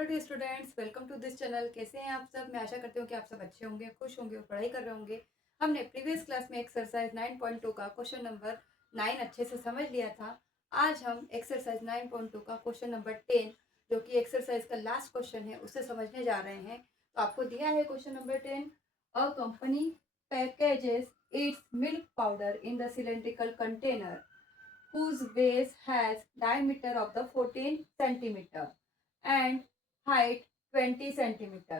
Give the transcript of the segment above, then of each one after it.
Hello dear students, welcome to this channel. कैसे हैं आप सब? मैं आशा करती हूँ कि आप सब अच्छे होंगे, खुश होंगे और पढ़ाई कर रहे होंगे। हमने प्रीवियस क्लास में एक्सरसाइज 9.2 का क्वेश्चन नंबर 9 अच्छे से समझ लिया था। आज हम एक्सरसाइज 9.2 का क्वेश्चन नंबर 10, जो कि एक्सरसाइज का लास्ट क्वेश्चन है, उसे समझने जा रहे हैं। तो आपको दिया है question number 10। A company packages it's milk powder in the cylindrical container whose base has diameter of the 14 centimeter and height 20 centimeter,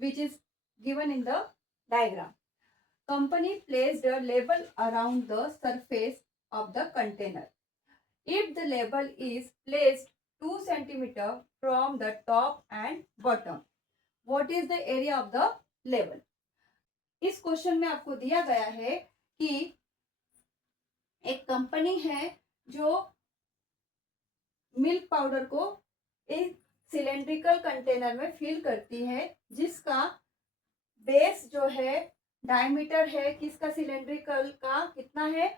which is given in the diagram. Company placed a label around the surface of the container. If the label is placed 2 centimeter from the top and bottom, what is the area of the label? इस question में आपको दिया गया है कि एक company है जो मिल्क पाउडर को एक सिलेंड्रिकल कंटेनर में फिल करती है, जिसका बेस जो है डायमीटर है किसका, सिलेंड्रिकल का कितना है,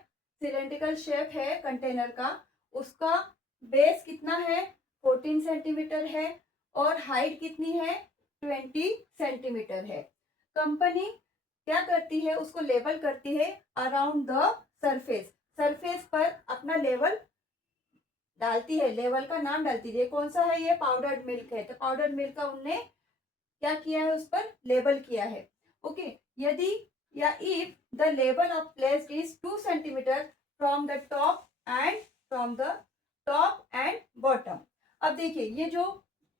सिलेंड्रिकल शेप है कंटेनर का, उसका बेस कितना है 14 सेंटीमीटर है और हाइट कितनी है 20 सेंटीमीटर है। कंपनी क्या करती है, उसको लेबल करती है अराउंड द सरफेस, सरफेस पर अपना लेवल डालती है, लेवल का नाम डालती है। कौन सा है, ये पाउडर्ड मिल्क है, तो पाउडर्ड मिल्क का उनने क्या किया है, उस पर लेबल किया है। ओके, यदि या if the level of place is 2 centimetre from the top and from the top and bottom. अब देखिए ये जो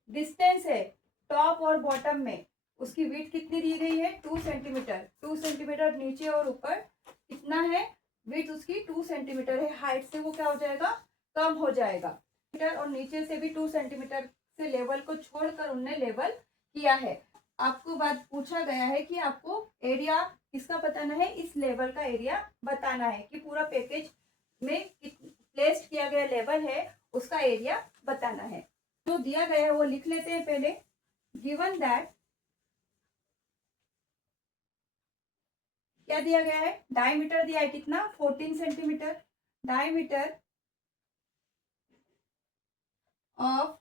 डिस्टेंस है टॉप और बॉटम में, उसकी विड्थ कितनी दी गई है 2 सेंटीमीटर। 2 सेंटीमीटर नीचे और ऊपर कितना है, विड्थ उसकी 2 सेंटीमीटर है। हाइट से वो क्या हो जाएगा, कम हो जाएगा। और नीचे से भी 2 सेंटीमीटर से लेवल को छोड़कर उनने लेवल किया है। आपको बात पूछा गया है कि आपको एरिया किसका बताना है, इस लेवल का एरिया बताना है कि पूरा पैकेज में प्लेस्ड किया गया लेवल है उसका एरिया बताना है। जो दिया गया है वो लिख लेते हैं पहले। गिवन दैट, क्या दिया गया है, डायमीटर दिया है कितना 14 centimetre, diameter of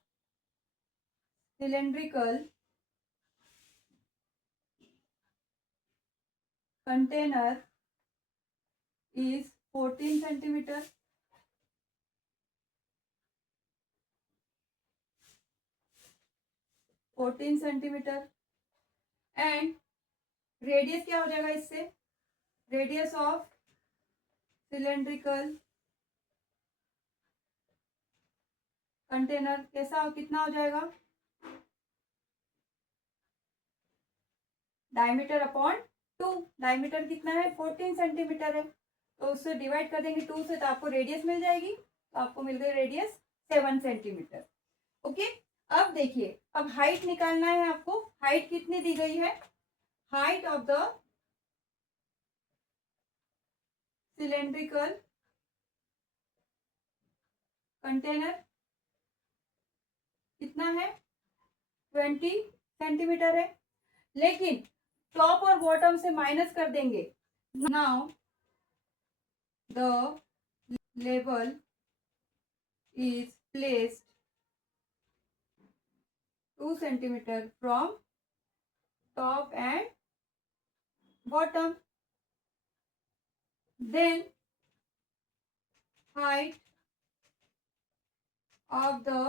cylindrical container is 14 centimeter, and radius क्या हो जाएगा इससे, रेडियस ऑफ सिलेंड्रिकल कंटेनर कैसा कितना हो जाएगा, डायमीटर अपॉन 2। डायमीटर कितना है 14 सेंटीमीटर है, तो उससे डिवाइड कर देंगे 2 से, तो आपको रेडियस मिल जाएगी। तो आपको मिल गई रेडियस 7 सेंटीमीटर। ओके, अब देखिए, अब हाइट निकालना है आपको। हाइट कितनी दी गई है, height of the cylindrical container कितना है 20 सेंटीमीटर है, लेकिन टॉप और बॉटम से माइनस कर देंगे। Now the level is placed 2 centimetre from top and bottom, then height of the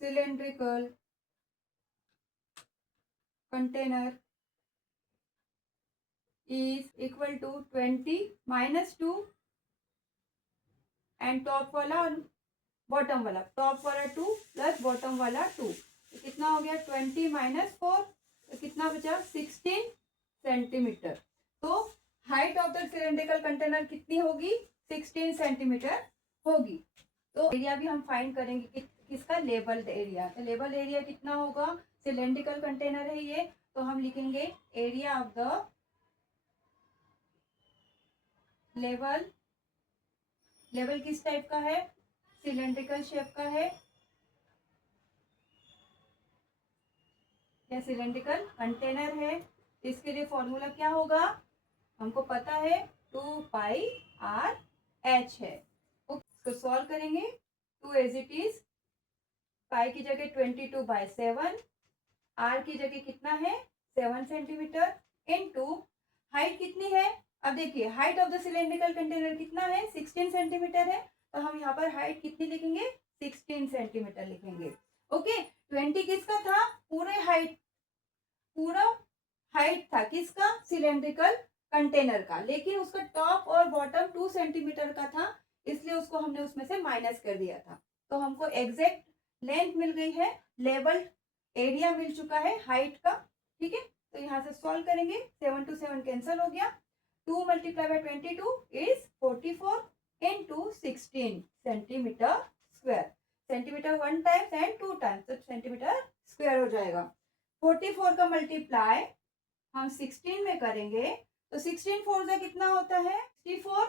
cylindrical container is equal to 20 minus 2 and top वाला और बॉटम वाला, टॉप वाला 2 प्लस बॉटम वाला 2, तो कितना हो गया 20 माइनस 4, तो कितना बचा 16 सेंटीमीटर। तो height of the cylindrical container कितनी होगी 16 सेंटीमीटर होगी। तो एरिया भी हम फाइंड करेंगे कि किसका, लेबल्ड एरिया। तो लेबल एरिया कितना होगा, सिलेंड्रिकल कंटेनर है ये, तो हम लिखेंगे area of the level. Level किस टाइप का है, सिलेंड्रिकल शेप का है या सिलेंड्रिकल कंटेनर है। इसके लिए फॉर्मूला क्या होगा, हमको पता है 2πr h है। इसको सॉल्व करेंगे, 2 एज इट इज पाई की जगह 22/7, आर की जगह कितना है 7 सेंटीमीटर, इनटू हाइट कितनी है, अब देखिए height of the cylindrical container कितना है 16 सेंटीमीटर है, तो हम यहाँ पर हाइट कितनी लिखेंगे 16 सेंटीमीटर लिखेंगे। ओके, 20 किसका था, पूरा हाइट था किसका, सिलेंड्रिकल कंटेनर का, लेकिन उसका टॉप और बॉटम 2 सेंटीमीटर का था, इसलिए उसको हमने उसमें से माइनस कर दिया था। तो हमको एग्जैक्ट लेंथ मिल गई है, लेवल एरिया मिल चुका है हाइट का। ठीक है, तो यहाँ से सॉल्व करेंगे, 7 to 7 कैंसिल हो गया, 2 × 22 is 44 into 16 centimetre square, centimetre 1 times and 2 times, तो सेंटीमीटर स्क्वायर हो जाएगा। 44 का मल्टीप्लाई हम 16 में करेंगे, तो 16 4 जा कितना होता है 64,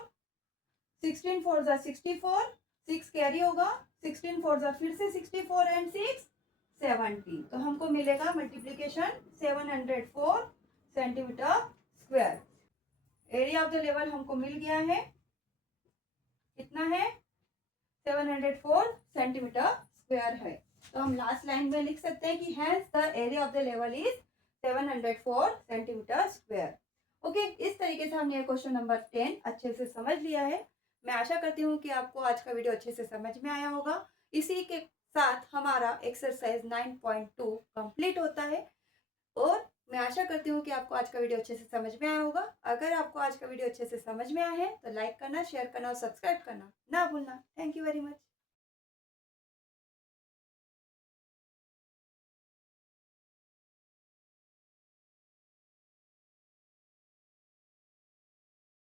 16 4 जा 64, 6 कैरी होगा, 16 4 जा फिर से 64 एंड 6 70, तो हमको मिलेगा multiplication 704 centimetre square. Area of the level हमको मिल गया है, कितना है 704 सेंटीमीटर स्क्वायर है। तो हम लास्ट लाइन में लिख सकते हैं कि hence the area of the level is 704 centimetre square. Okay, इस तरीके से हमने क्वेश्चन नंबर 10 अच्छे से समझ लिया है। मैं आशा करती हूँ कि आपको आज का वीडियो अच्छे से समझ में आया होगा। इसी के साथ हमारा एक्सरसाइज 9.2 कंप्लीट होता है, और मैं आशा करती हूँ कि आपको आज का वीडियो अच्छे से समझ में आया होगा। अगर आपको आज का वीडियो अच्छे से समझ में आया है तो लाइक करना, शेयर करना और सब्सक्राइब करना ना भूलना। Thank you very much.